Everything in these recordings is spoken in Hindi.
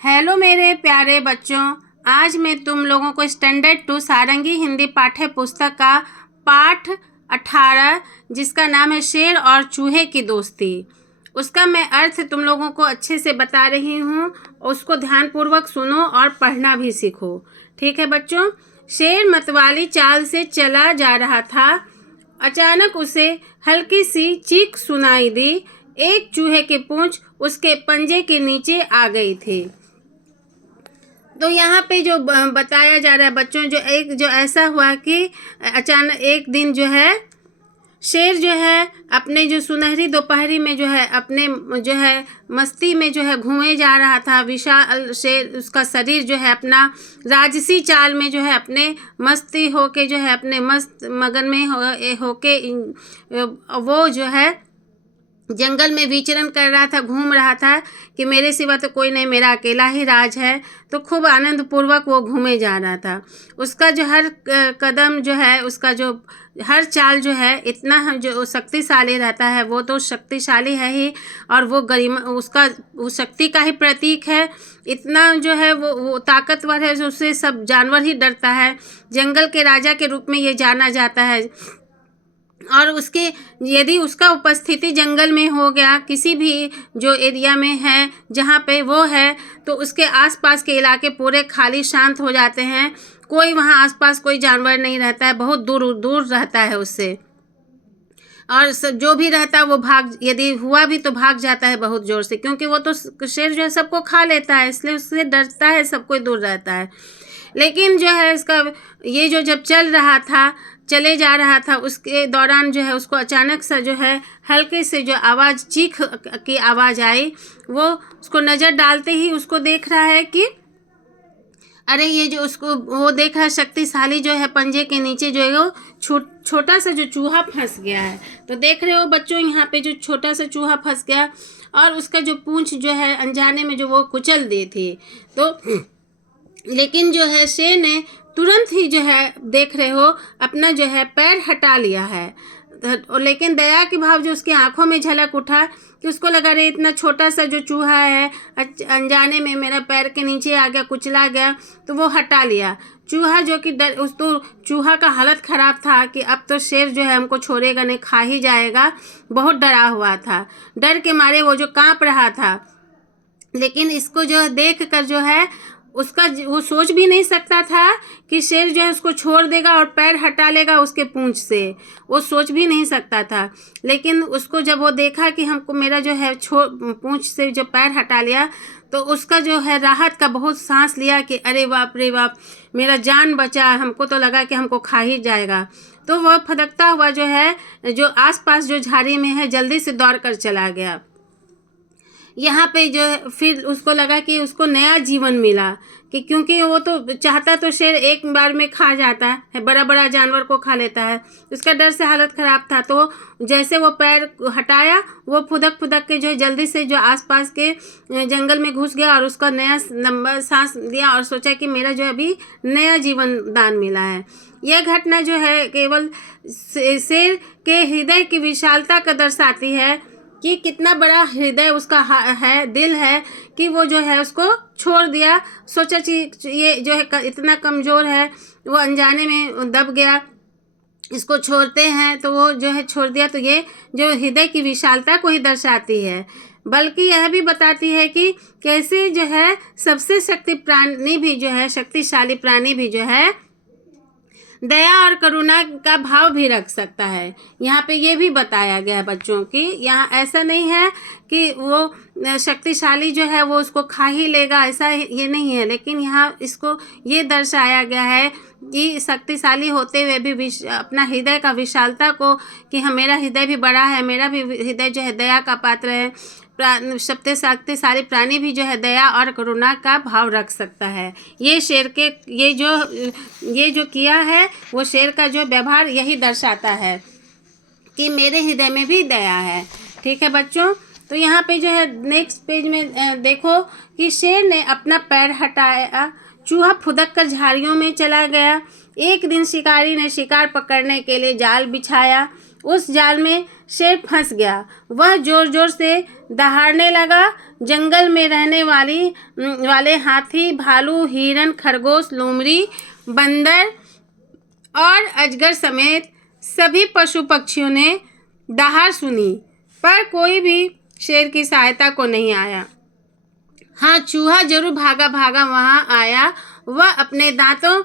हेलो मेरे प्यारे बच्चों, आज मैं तुम लोगों को स्टैंडर्ड 2 सारंगी हिंदी पाठ्य पुस्तक का पाठ 18 जिसका नाम है शेर और चूहे की दोस्ती, उसका मैं अर्थ तुम लोगों को अच्छे से बता रही हूँ। उसको ध्यानपूर्वक सुनो और पढ़ना भी सीखो। ठीक है बच्चों। शेर मतवाली चाल से चला जा रहा था। अचानक उसे हल्की सी चीख सुनाई दी। एक चूहे की पूंछ उसके पंजे के नीचे आ गई थी। तो यहाँ पे जो बताया जा रहा है बच्चों, जो ऐसा हुआ कि अचानक एक दिन जो है शेर जो है अपने जो सुनहरी दोपहरी में जो है अपने जो है मस्ती में जो है घूमे जा रहा था। विशाल शेर, उसका शरीर जो है अपना राजसी चाल में जो है अपने मस्ती होके जो है अपने मस्त मगन में होके वो जो है जंगल में विचरण कर रहा था, घूम रहा था कि मेरे सिवा तो कोई नहीं, मेरा अकेला ही राज है। तो खूब आनंद पूर्वक वो घूमे जा रहा था। उसका जो हर कदम जो है, उसका जो हर चाल जो है इतना जो शक्तिशाली रहता है, वो तो शक्तिशाली है ही, और वो गरिमा उसका वो शक्ति का ही प्रतीक है। इतना जो है वो ताकतवर है, जो उससे सब जानवर ही डरता है। जंगल के राजा के रूप में ये जाना जाता है। और उसके यदि उसका उपस्थिति जंगल में हो गया, किसी भी जो एरिया में है जहाँ पे वो है, तो उसके आसपास के इलाके पूरे खाली शांत हो जाते हैं। कोई वहाँ आसपास कोई जानवर नहीं रहता है, बहुत दूर दूर रहता है उससे। और जो भी रहता है वो यदि हुआ भी तो भाग जाता है बहुत ज़ोर से, क्योंकि वो तो शेर जो है सबको खा लेता है, इसलिए उससे डरता है, सब कोई दूर रहता है। लेकिन जो है इसका ये जो जब चले जा रहा था, उसके दौरान जो है उसको अचानक सा जो है हल्के से जो आवाज़, चीख की आवाज़ आई। वो उसको नज़र डालते ही उसको देख रहा है कि अरे ये जो उसको वो देख रहा है शक्तिशाली जो है पंजे के नीचे जो है वो छोटा सा जो चूहा फंस गया है। तो देख रहे हो बच्चों, यहाँ पे जो छोटा सा चूहा फंस गया और उसका जो पूंछ जो है अनजाने में जो वो कुचल दी थी। तो लेकिन जो है शेर ने तुरंत ही जो है देख रहे हो अपना जो है पैर हटा लिया है। लेकिन दया के भाव जो उसकी आंखों में झलक उठा कि उसको लगा रहे इतना छोटा सा जो चूहा है अनजाने में मेरा पैर के नीचे आ गया, कुचला गया, तो वो हटा लिया। चूहा जो कि चूहा का हालत ख़राब था कि अब तो शेर जो है हमको छोड़ेगा नहीं, खा ही जाएगा। बहुत डरा हुआ था, डर के मारे वो जो काँप रहा था। लेकिन इसको जो देख कर जो है वो सोच भी नहीं सकता था कि शेर जो है उसको छोड़ देगा और पैर हटा लेगा उसके पूंछ से, वो सोच भी नहीं सकता था। लेकिन उसको जब वो देखा कि हमको मेरा जो है पूंछ से जो पैर हटा लिया, तो उसका जो है राहत का बहुत सांस लिया कि अरे बाप रे बाप, मेरा जान बचा। हमको तो लगा कि हमको खा ही जाएगा। तो वह फदकता हुआ जो है जो आसपास जो झाड़ी में है जल्दी से दौड़ कर चला गया। यहाँ पे जो है फिर उसको लगा कि उसको नया जीवन मिला, कि क्योंकि वो तो चाहता तो शेर एक बार में खा जाता है, बड़ा बड़ा जानवर को खा लेता है। उसका डर से हालत ख़राब था। तो जैसे वो पैर हटाया, वो फुदक के जो है जल्दी से जो आसपास के जंगल में घुस गया और उसका नया लंबा सांस लिया और सोचा कि मेरा जो अभी नया जीवन दान मिला है। यह घटना जो है केवल शेर के हृदय की विशालता का दर्शाती है कि कितना बड़ा हृदय उसका है, दिल है, कि वो जो है उसको छोड़ दिया। सोचा कि ये जो है इतना कमज़ोर है, वो अनजाने में दब गया, इसको छोड़ते हैं, तो वो जो है छोड़ दिया। तो ये जो हृदय की विशालता को ही दर्शाती है, बल्कि यह भी बताती है कि कैसे जो है सबसे शक्तिशाली प्राणी भी जो है दया और करुणा का भाव भी रख सकता है। यहाँ पे ये भी बताया गया है बच्चों की, यहाँ ऐसा नहीं है कि वो शक्तिशाली जो है वो उसको खा ही लेगा, ऐसा ये नहीं है। लेकिन यहाँ इसको ये दर्शाया गया है कि शक्तिशाली होते हुए भी अपना हृदय का विशालता को, कि हाँ मेरा हृदय भी बड़ा है, मेरा भी हृदय जो है दया का पात्र है। शक्तिशाली प्राणी भी जो है दया और करुणा का भाव रख सकता है। ये शेर के ये जो किया है, वो शेर का जो व्यवहार यही दर्शाता है कि मेरे हृदय में भी दया है। ठीक है बच्चों। तो यहाँ पे जो है नेक्स्ट पेज में देखो कि शेर ने अपना पैर हटाया, चूहा फुदक कर झाड़ियों में चला गया। एक दिन शिकारी ने शिकार पकड़ने के लिए जाल बिछाया। उस जाल में शेर फंस गया। वह जोर जोर से दहाड़ने लगा। जंगल में रहने वाले हाथी, भालू, हिरन, खरगोश, लोमड़ी, बंदर और अजगर समेत सभी पशु पक्षियों ने दहाड़ सुनी, पर कोई भी शेर की सहायता को नहीं आया। हाँ, चूहा जरूर भागा भागा वहां आया। वह अपने दांतों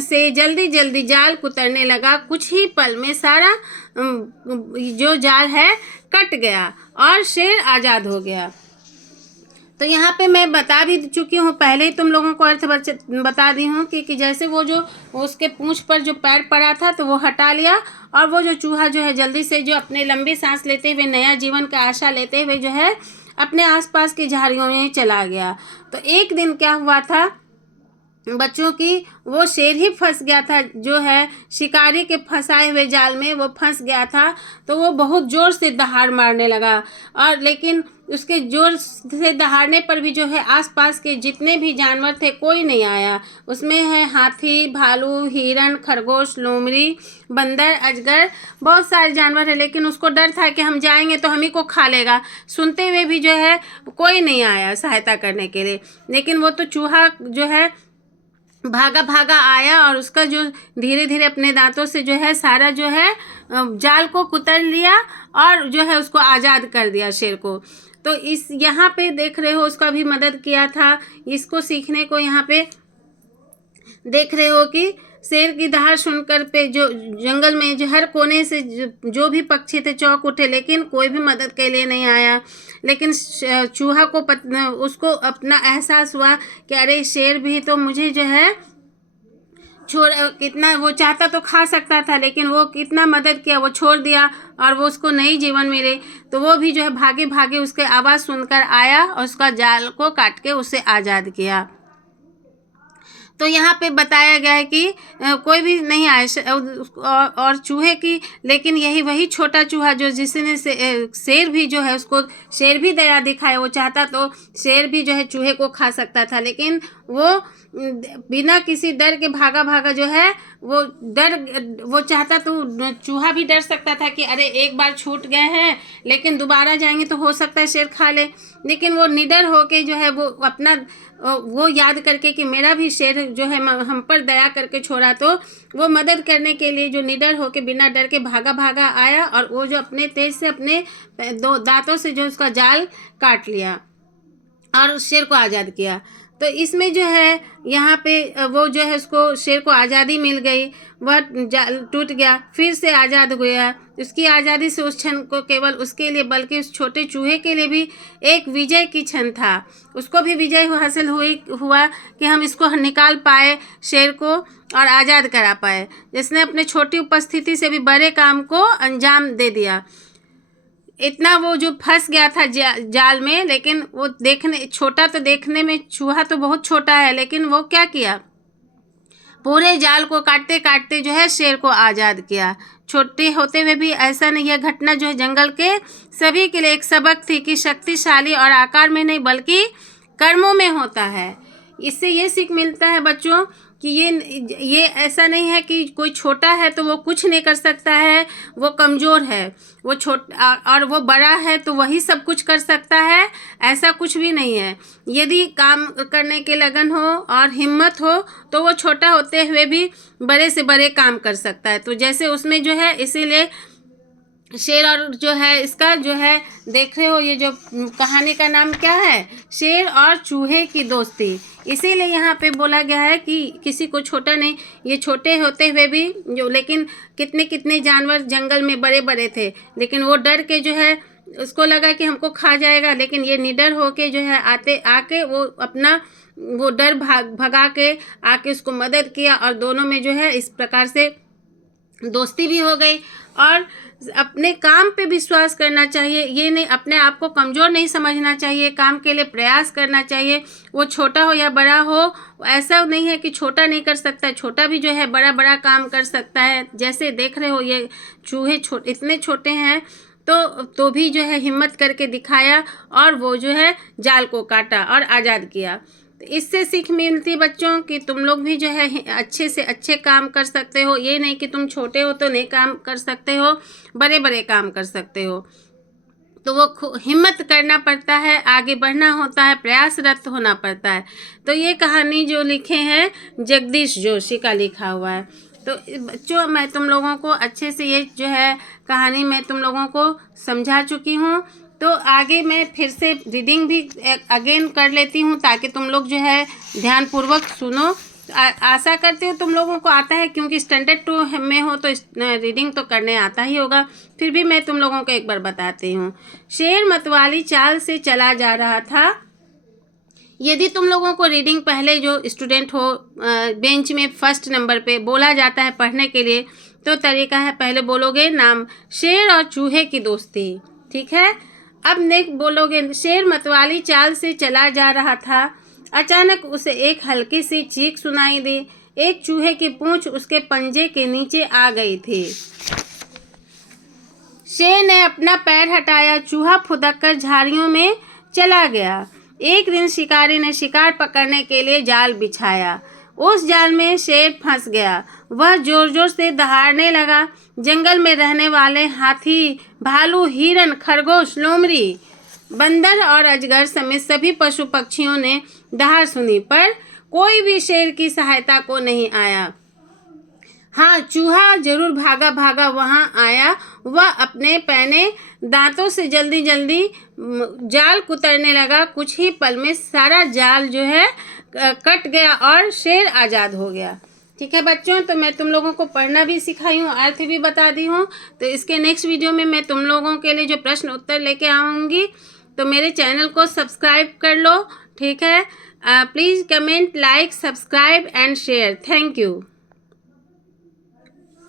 से जल्दी जल्दी जाल कुतरने लगा। कुछ ही पल में सारा जो जाल है कट गया और शेर आज़ाद हो गया। तो यहाँ पे मैं बता भी चुकी हूँ, पहले ही तुम लोगों को अर्थ बता दी हूँ कि जैसे वो जो उसके पूंछ पर जो पैर पड़ा था तो वो हटा लिया, और वो जो चूहा जो है जल्दी से जो अपने लंबी सांस लेते हुए, नया जीवन का आशा लेते हुए जो है अपने आसपास की झाड़ियों में चला गया। तो एक दिन क्या हुआ था बच्चों की, वो शेर ही फंस गया था, जो है शिकारी के फंसाए हुए जाल में वो फंस गया था। तो वो बहुत ज़ोर से दहाड़ मारने लगा, और लेकिन उसके ज़ोर से दहाड़ने पर भी जो है आसपास के जितने भी जानवर थे कोई नहीं आया। उसमें है हाथी, भालू, हिरन, खरगोश, लोमड़ी, बंदर, अजगर, बहुत सारे जानवर है, लेकिन उसको डर था कि हम जाएंगे तो हम ही को खा लेगा। सुनते हुए भी जो है कोई नहीं आया सहायता करने के लिए। लेकिन वो तो चूहा जो है भागा भागा आया, और उसका जो धीरे धीरे अपने दांतों से जो है सारा जो है जाल को कुतर लिया, और जो है उसको आज़ाद कर दिया शेर को। तो इस यहाँ पे देख रहे हो उसका भी मदद किया था। इसको सीखने को यहाँ पे देख रहे हो कि शेर की दहाड़ सुनकर पे जो जंगल में जो हर कोने से जो भी पक्षी थे चौंक उठे, लेकिन कोई भी मदद के लिए नहीं आया। लेकिन चूहा को उसको अपना एहसास हुआ कि अरे शेर भी तो मुझे जो है छोड़, कितना वो चाहता तो खा सकता था, लेकिन वो कितना मदद किया, वो छोड़ दिया और वो उसको नई जीवन मिले। तो वो भी जो है भागे भागे उसके आवाज़ सुनकर आया और उसका जाल को काट के उसे आज़ाद किया। तो यहाँ पे बताया गया है कि कोई भी नहीं आया और चूहे की, लेकिन यही वही छोटा चूहा जो जिसने शेर भी जो है उसको शेर भी दया दिखाया। वो चाहता तो शेर भी जो है चूहे को खा सकता था, लेकिन वो बिना किसी डर के भागा भागा जो है वो चाहता तो चूहा भी डर सकता था कि अरे एक बार छूट गए हैं, लेकिन दोबारा जाएंगे तो हो सकता है शेर खा ले। लेकिन वो निडर होके जो है वो अपना वो याद करके कि मेरा भी शेर जो है हम पर दया करके छोड़ा, तो वो मदद करने के लिए जो निडर होके बिना डर के भागा भागा आया, और वो जो अपने तेज से अपने दो दांतों से जो उसका जाल काट लिया और उस शेर को आज़ाद किया। तो इसमें जो है यहाँ पे वो जो है उसको शेर को आज़ादी मिल गई, वह जाल टूट गया, फिर से आज़ाद हो गया। उसकी आज़ादी से उस क्षण को केवल उसके लिए बल्कि उस छोटे चूहे के लिए भी एक विजय की क्षण था। उसको भी विजय हासिल हुआ कि हम इसको निकाल पाए शेर को और आज़ाद करा पाए, जिसने अपने छोटी उपस्थिति से भी बड़े काम को अंजाम दे दिया। इतना वो जो फंस गया था जाल में, लेकिन वो छोटा तो देखने में चूहा तो बहुत छोटा है, लेकिन वो क्या किया, पूरे जाल को काटते काटते जो है शेर को आज़ाद किया। छोटे होते हुए भी ऐसा नहीं, यह घटना जो है जंगल के सभी के लिए एक सबक थी कि शक्तिशाली और आकार में नहीं बल्कि कर्मों में होता है। इससे ये सीख मिलता है बच्चों कि ये ऐसा नहीं है कि कोई छोटा है तो वो कुछ नहीं कर सकता है, वो कमज़ोर है, वो छोटा और वो बड़ा है तो वही सब कुछ कर सकता है, ऐसा कुछ भी नहीं है। यदि काम करने के लगन हो और हिम्मत हो तो वो छोटा होते हुए भी बड़े से बड़े काम कर सकता है। तो जैसे उसमें जो है, इसीलिए शेर और जो है इसका जो है देख रहे हो, ये जो कहानी का नाम क्या है, शेर और चूहे की दोस्ती। इसीलिए यहाँ पे बोला गया है कि किसी को छोटा नहीं, ये छोटे होते हुए भी जो, लेकिन कितने कितने जानवर जंगल में बड़े बड़े थे, लेकिन वो डर के जो है उसको लगा कि हमको खा जाएगा, लेकिन ये निडर होके जो है आके वो अपना वो डर भगा के आके उसको मदद किया, और दोनों में जो है इस प्रकार से दोस्ती भी हो गई। और अपने काम पे विश्वास करना चाहिए, ये नहीं, अपने आप को कमज़ोर नहीं समझना चाहिए, काम के लिए प्रयास करना चाहिए। वो छोटा हो या बड़ा हो, ऐसा नहीं है कि छोटा नहीं कर सकता, छोटा भी जो है बड़ा बड़ा काम कर सकता है। जैसे देख रहे हो ये चूहे इतने छोटे हैं तो भी जो है हिम्मत करके दिखाया और वो जो है जाल को काटा और आज़ाद किया। तो इससे सीख मिलती है बच्चों कि तुम लोग भी जो है अच्छे से अच्छे काम कर सकते हो। ये नहीं कि तुम छोटे हो तो नहीं काम कर सकते हो, बड़े बड़े काम कर सकते हो। तो वो हिम्मत करना पड़ता है, आगे बढ़ना होता है, प्रयासरत होना पड़ता है। तो ये कहानी जो लिखे हैं जगदीश जोशी का लिखा हुआ है। तो बच्चों मैं तुम लोगों को अच्छे से ये जो है कहानी मैं तुम लोगों को समझा चुकी हूँ। तो आगे मैं फिर से रीडिंग भी अगेन कर लेती हूँ ताकि तुम लोग जो है ध्यानपूर्वक सुनो। आशा करती हूँ तुम लोगों को आता है, क्योंकि स्टैंडर्ड 2 में हो तो रीडिंग तो करने आता ही होगा। फिर भी मैं तुम लोगों को एक बार बताती हूँ। शेर मतवाली चाल से चला जा रहा था। यदि तुम लोगों को रीडिंग पहले जो स्टूडेंट हो बेंच में फर्स्ट नंबर पे बोला जाता है पढ़ने के लिए, तो तरीका है पहले बोलोगे नाम शेर और चूहे की दोस्ती, ठीक है। अब नेक्स्ट बोलोगे शेर मतवाली चाल से चला जा रहा था। अचानक उसे एक हल्की सी चीख सुनाई दी। एक चूहे की पूंछ उसके पंजे के नीचे आ गई थी। शेर ने अपना पैर हटाया, चूहा फुदक कर झाड़ियों में चला गया। एक दिन शिकारी ने शिकार पकड़ने के लिए जाल बिछाया। उस जाल में शेर फंस गया। वह जोर जोर से दहाड़ने लगा। जंगल में रहने वाले हाथी, भालू, हिरन, खरगोश, लोमड़ी, बंदर और अजगर समेत सभी पशु पक्षियों ने दहाड़ सुनी, पर कोई भी शेर की सहायता को नहीं आया। हाँ, चूहा जरूर भागा भागा वहाँ आया। वह अपने पैने दांतों से जल्दी जल्दी जाल कुतरने लगा। कुछ ही पल में सारा जाल जो है कट गया और शेर आज़ाद हो गया। ठीक है बच्चों, तो मैं तुम लोगों को पढ़ना भी सिखाई हूँ, अर्थ भी बता दी हूँ। तो इसके नेक्स्ट वीडियो में मैं तुम लोगों के लिए जो प्रश्न उत्तर लेके आऊँगी, तो मेरे चैनल को सब्सक्राइब कर लो, ठीक है। Please comment, like, subscribe and share. Thank you.